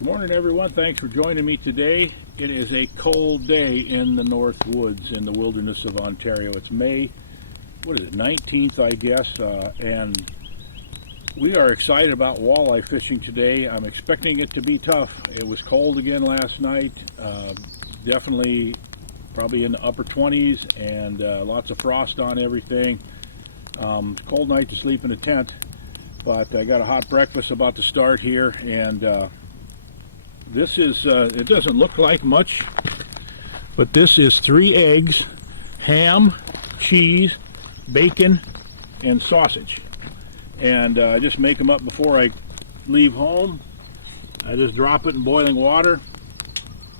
Good morning, everyone. Thanks for joining me today. It is a cold day in the North Woods in the wilderness of Ontario. It's May, 19th, I guess, and we are excited about walleye fishing today. I'm expecting it to be tough. It was cold again last night, definitely probably in the upper 20s, and lots of frost on everything. Cold night to sleep in a tent, but I got a hot breakfast about to start here, and this is, it doesn't look like much, but this is 3 eggs, ham, cheese, bacon, and sausage. And I just make them up before I leave home. I just drop it in boiling water,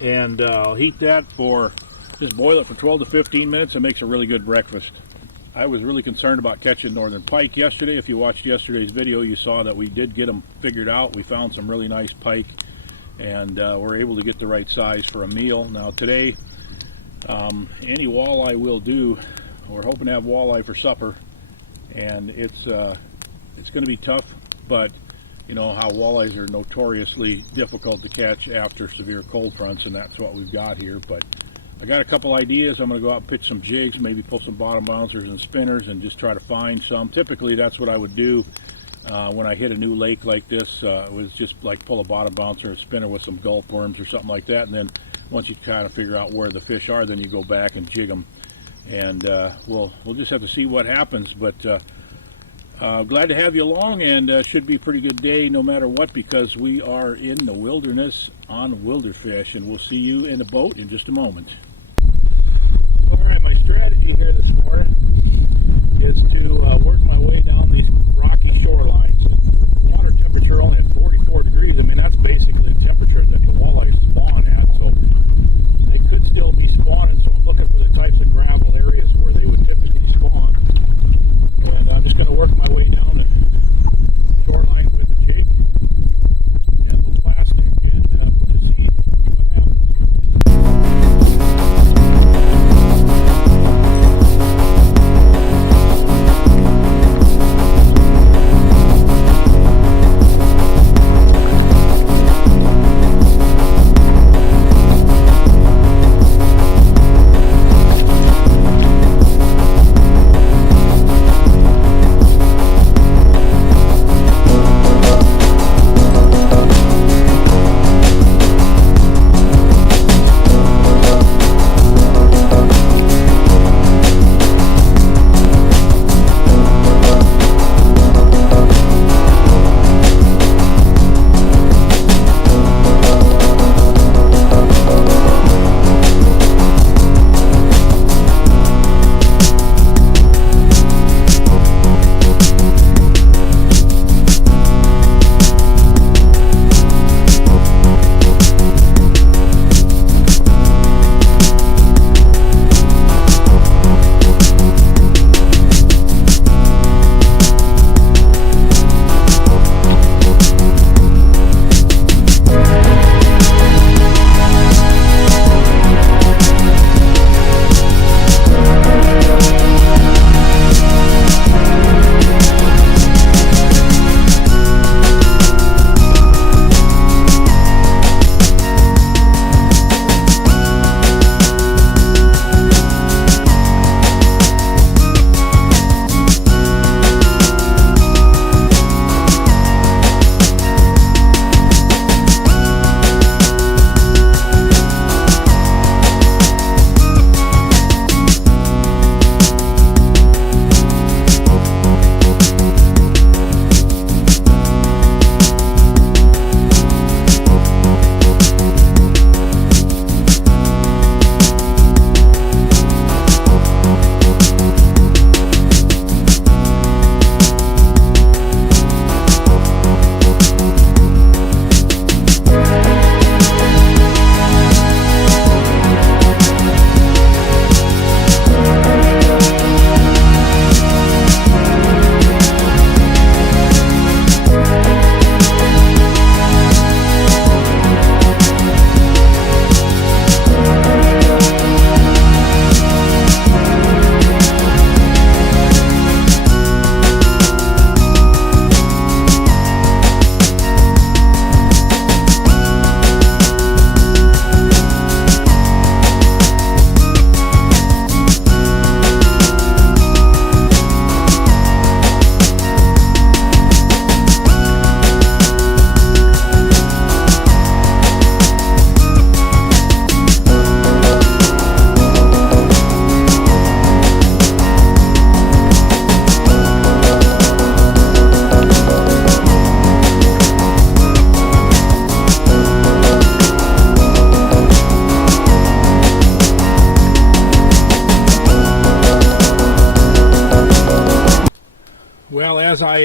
and I'll heat that for, just boil it for 12 to 15 minutes. It makes a really good breakfast. I was really concerned about catching northern pike yesterday. If you watched yesterday's video, you saw that we did get them figured out. We found some really nice pike, and we're able to get the right size for a meal. Now today, any walleye will do. We're hoping to have walleye for supper, and it's going to be tough, but you know how walleyes are notoriously difficult to catch after severe cold fronts, and that's what we've got here. But I got a couple ideas. I'm going to go out and pitch some jigs, maybe pull some bottom bouncers and spinners, and just try to find some. Typically that's what I would do when I hit a new lake like this. It was just like pull a bottom bouncer, a spinner with some gulp worms or something like that, and then once you kind of figure out where the fish are, then you go back and jig them, and we'll just have to see what happens. But glad to have you along, and should be a pretty good day no matter what, because we are in the wilderness on Wilderfish, and we'll see you in the boat in just a moment. Alright, my strategy here this morning is to work my way down these rocky shorelines. Water temperature only at 44 degrees. I mean, that's basically the temperature that the walleyes spawn at, so they could still be spawning, so I'm looking for the types of gravel areas where they would typically spawn. And I'm just going to work my way down the shoreline with the jig and a little plastic, and we'll just see what happens.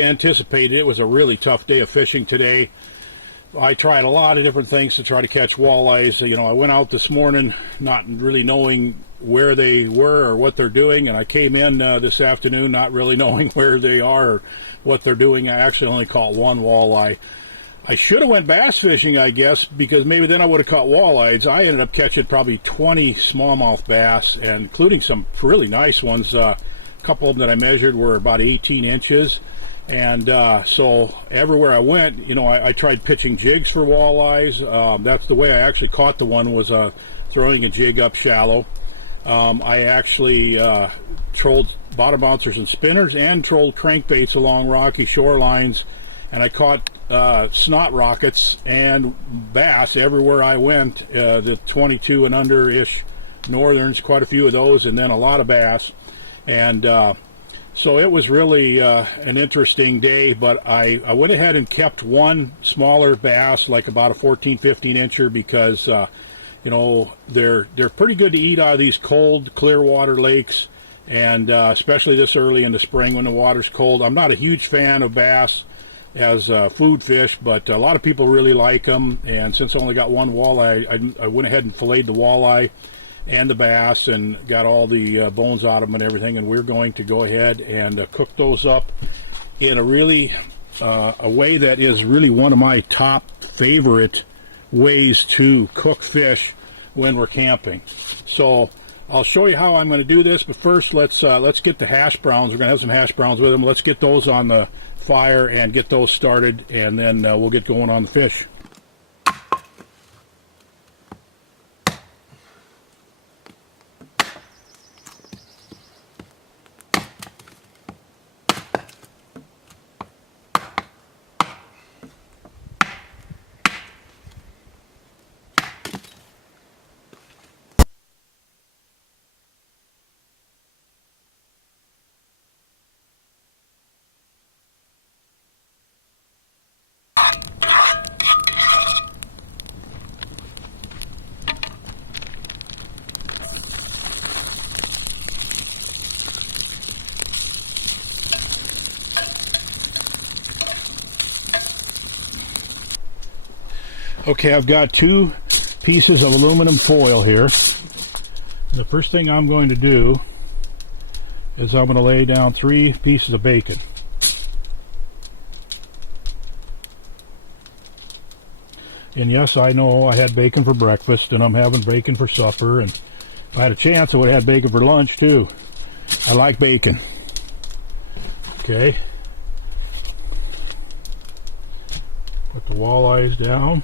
anticipated, it was a really tough day of fishing today. I tried a lot of different things to try to catch walleyes. You know, I went out this morning not really knowing where they were or what they're doing, and I came in this afternoon not really knowing where they are or what they're doing. I actually only caught one walleye. I should have went bass fishing, I guess, because maybe then I would have caught walleyes. I ended up catching probably 20 smallmouth bass, and including some really nice ones. A couple of them that I measured were about 18 inches. And so everywhere I went, you know, I tried pitching jigs for walleyes. That's the way I actually caught the one, was throwing a jig up shallow. I actually trolled bottom bouncers and spinners and trolled crankbaits along rocky shorelines, and I caught snot rockets and bass everywhere I went. The 22 and under-ish northerns, quite a few of those, and then a lot of bass. And so it was really an interesting day, but I went ahead and kept one smaller bass, like about a 14, 15 incher, because you know, they're pretty good to eat out of these cold, clear water lakes, and especially this early in the spring when the water's cold. I'm not a huge fan of bass as food fish, but a lot of people really like them, and since I only got one walleye, I went ahead and filleted the walleye and the bass and got all the bones out of them and everything, and we're going to go ahead and cook those up in a really a way that is really one of my top favorite ways to cook fish when we're camping. So I'll show you how I'm going to do this, but first let's get the hash browns. We're going to have some hash browns with them. Let's get those on the fire and get those started, and then we'll get going on the fish. Okay, I've got 2 pieces of aluminum foil here. The first thing I'm going to do is I'm going to lay down 3 pieces of bacon. And yes, I know I had bacon for breakfast, and I'm having bacon for supper, and if I had a chance I would have had bacon for lunch too. I like bacon. Okay. Put the walleyes down.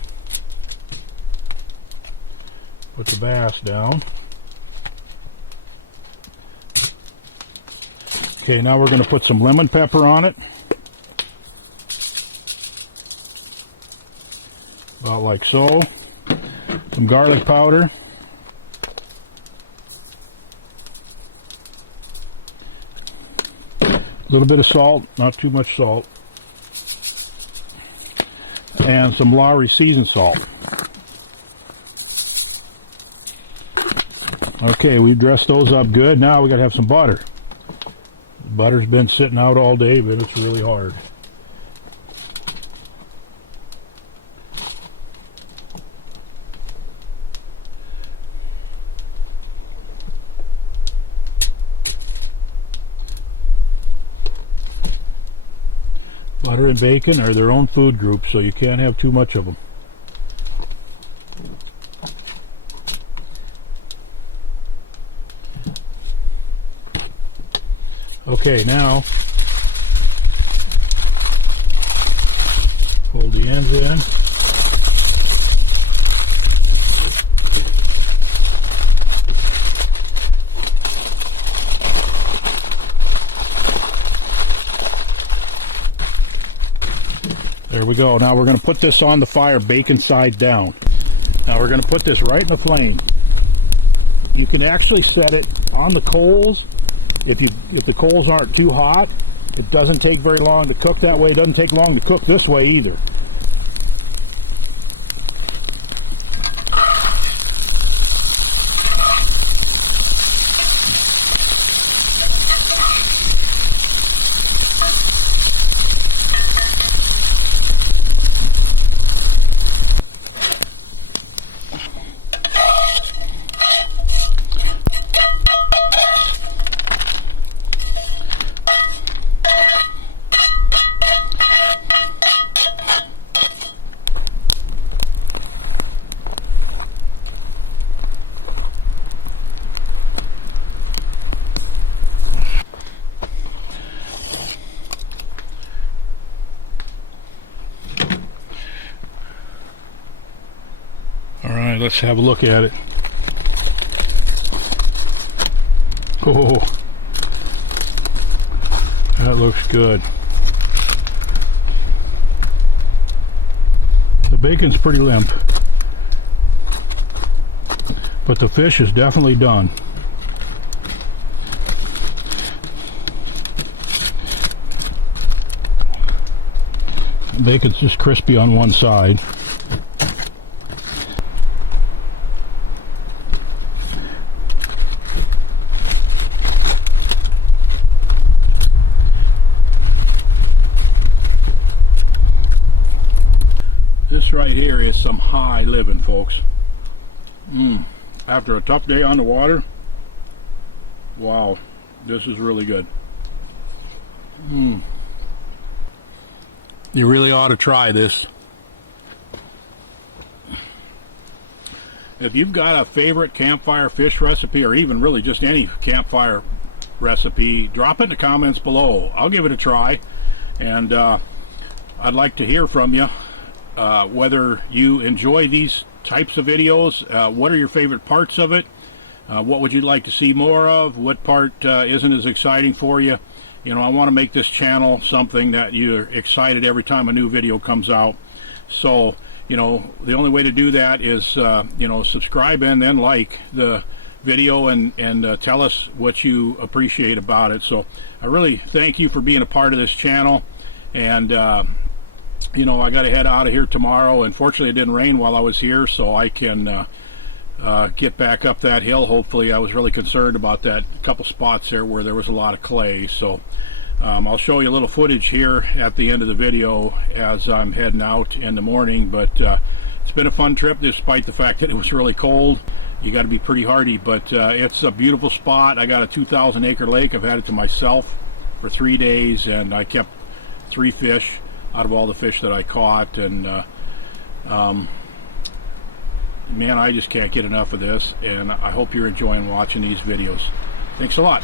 Put the bass down. Okay, now we're going to put some lemon pepper on it. About like so. Some garlic powder. A little bit of salt, not too much salt. And some Lowry seasoned salt. Okay, we've dressed those up good. Now we got to have some butter. Butter's been sitting out all day, but it's really hard. Butter and bacon are their own food group, so you can't have too much of them. Okay, now hold the ends in. There we go. Now we're going to put this on the fire, bacon side down. Now we're going to put this right in the flame. You can actually set it on the coals. If the coals aren't too hot, it doesn't take very long to cook that way. It doesn't take long to cook this way either. Alright, let's have a look at it. Oh, that looks good. The bacon's pretty limp, but the fish is definitely done. The bacon's just crispy on one side. This right here is some high living, folks. After a tough day on the water, wow, this is really good. You really ought to try this. If you've got a favorite campfire fish recipe, or even really just any campfire recipe, drop it in the comments below. I'll give it a try, and I'd like to hear from you. Whether you enjoy these types of videos, what are your favorite parts of it, what would you like to see more of, what part isn't as exciting for you. You know, I want to make this channel something that you're excited every time a new video comes out. So, you know, the only way to do that is, you know, subscribe and then like the video and tell us what you appreciate about it. So I really thank you for being a part of this channel. And you know, I got to head out of here tomorrow. Unfortunately, it didn't rain while I was here, so I can get back up that hill. Hopefully, I was really concerned about that couple spots there where there was a lot of clay. So I'll show you a little footage here at the end of the video as I'm heading out in the morning. But it's been a fun trip, despite the fact that it was really cold. You got to be pretty hardy, but it's a beautiful spot. I got a 2,000-acre lake. I've had it to myself for 3 days, and I kept 3 fish out of all the fish that I caught. And man, I just can't get enough of this, and I hope you're enjoying watching these videos. Thanks a lot.